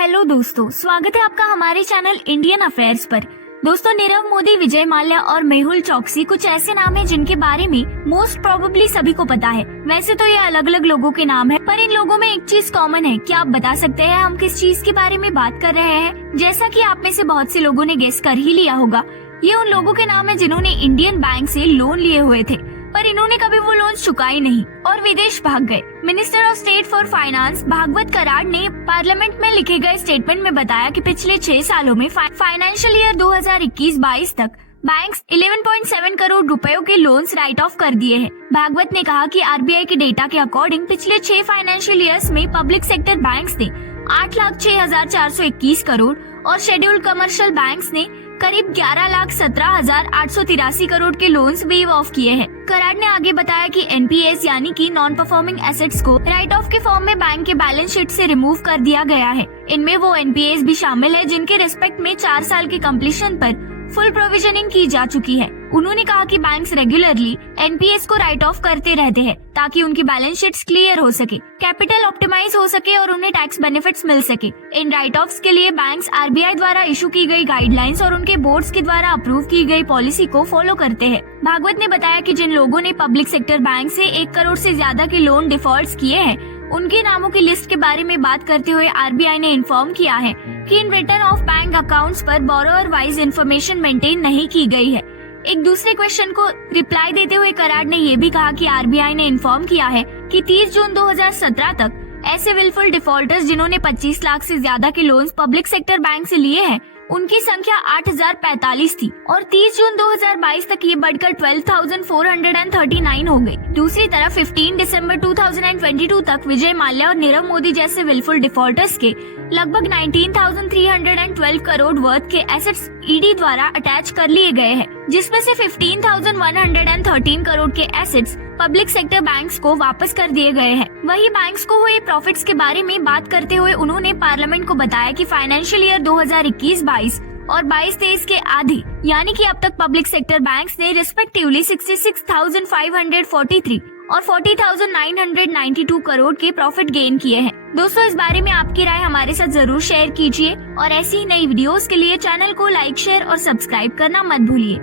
Hello दोस्तों, स्वागत है आपका हमारे चैनल इंडियन अफेयर्स पर। दोस्तों, नीरव मोदी, विजय माल्या और मेहुल चोकसी कुछ ऐसे नाम हैं जिनके बारे में मोस्ट प्रोबेबली सभी को पता है। वैसे तो ये अलग अलग लोगों के नाम है, पर इन लोगों में एक चीज कॉमन है। क्या आप बता सकते हैं हम किस चीज के बारे में बात कर रहे हैं? जैसा कि आप में से बहुत से लोगों ने गेस कर ही लिया होगा, ये उन लोगों के नाम है जिन्होंने इंडियन बैंक से लोन लिए हुए थे, पर इन्होंने कभी वो लोन चुकाए नहीं और विदेश भाग गए। Minister of state for finance Bhagwat Karad ने पार्लियामेंट में लिखे गए स्टेटमेंट में बताया कि पिछले 6 सालों में फाइनेंशियल ईयर 2021-22 तक बैंक्स 11.7 करोड़ रुपयों के लोन्स राइट ऑफ कर दिए हैं। भागवत ने कहा कि आरबीआई के डेटा के अकॉर्डिंग पिछले 6 फाइनेंशियल ईयर्स में पब्लिक सेक्टर बैंक्स ने 8,06,421 करोड़ और शेड्यूल्ड कमर्शियल बैंक्स ने करीब 11,17,883 करोड़ के लोन्स वेव ऑफ किए हैं। कराड़ ने आगे बताया कि एनपीएस यानी कि नॉन परफॉर्मिंग एसेट्स को राइट ऑफ के फॉर्म में बैंक के बैलेंस शीट से रिमूव कर दिया गया है। इनमें वो एनपीएस भी शामिल है जिनके रिस्पेक्ट में 4 साल के कम्प्लीशन पर फुल प्रोविजनिंग की जा चुकी है। उन्होंने कहा कि बैंक्स रेगुलरली एनपीएस को राइट ऑफ करते रहते हैं ताकि उनकी बैलेंस शीट्स क्लियर हो सके, कैपिटल ऑप्टिमाइज हो सके और उन्हें टैक्स बेनिफिट्स मिल सके। इन राइट ऑफ्स के लिए बैंक्स आरबीआई द्वारा इशू की गई गाइडलाइंस और उनके बोर्ड्स के द्वारा अप्रूव की गई पॉलिसी को फॉलो करते हैं। भागवत ने बताया कि जिन लोगों ने पब्लिक सेक्टर बैंक से 1 करोड़ से ज्यादा के लोन डिफॉल्ट्स किए हैं, उनके नामों की लिस्ट के बारे में बात करते हुए आरबीआई ने इन्फॉर्म किया है कि in return of bank accounts पर बोरोअर वाइज इन्फॉर्मेशन मेंटेन नहीं की गई है। एक दूसरे क्वेश्चन को रिप्लाई देते हुए कराड़ ने ये भी कहा कि आरबीआई ने इन्फॉर्म किया है कि 30 जून 2017 तक ऐसे विलफुल डिफॉल्टर्स जिन्होंने 25 लाख से ज्यादा के लोन्स पब्लिक सेक्टर बैंक से लिए हैं, उनकी संख्या 8,045 थी और 30 जून 2022 तक ये बढ़कर 12,439 हो गई। दूसरी तरफ 15 दिसंबर 2022 तक विजय माल्या और नीरव मोदी जैसे विलफुल डिफॉल्टर्स के लगभग 19,312 करोड़ वर्थ के एसेट्स ईडी द्वारा अटैच कर लिए गए हैं, जिसमें से 15,113 करोड़ के एसेट्स पब्लिक सेक्टर बैंक्स को वापस कर दिए गए हैं। वही बैंक्स को हुए प्रॉफिट्स के बारे में बात करते हुए उन्होंने पार्लियामेंट को बताया कि फाइनेंशियल ईयर 2021-22 और 22-23 के आधी यानी कि अब तक पब्लिक सेक्टर बैंक्स ने रिस्पेक्टिवली 66,543 और 40,992 करोड़ के प्रॉफिट गेन किए हैं। दोस्तों, इस बारे में आपकी राय हमारे साथ जरूर शेयर कीजिए और ऐसी ही नई वीडियोस के लिए चैनल को लाइक, शेयर और सब्सक्राइब करना मत भूलिए।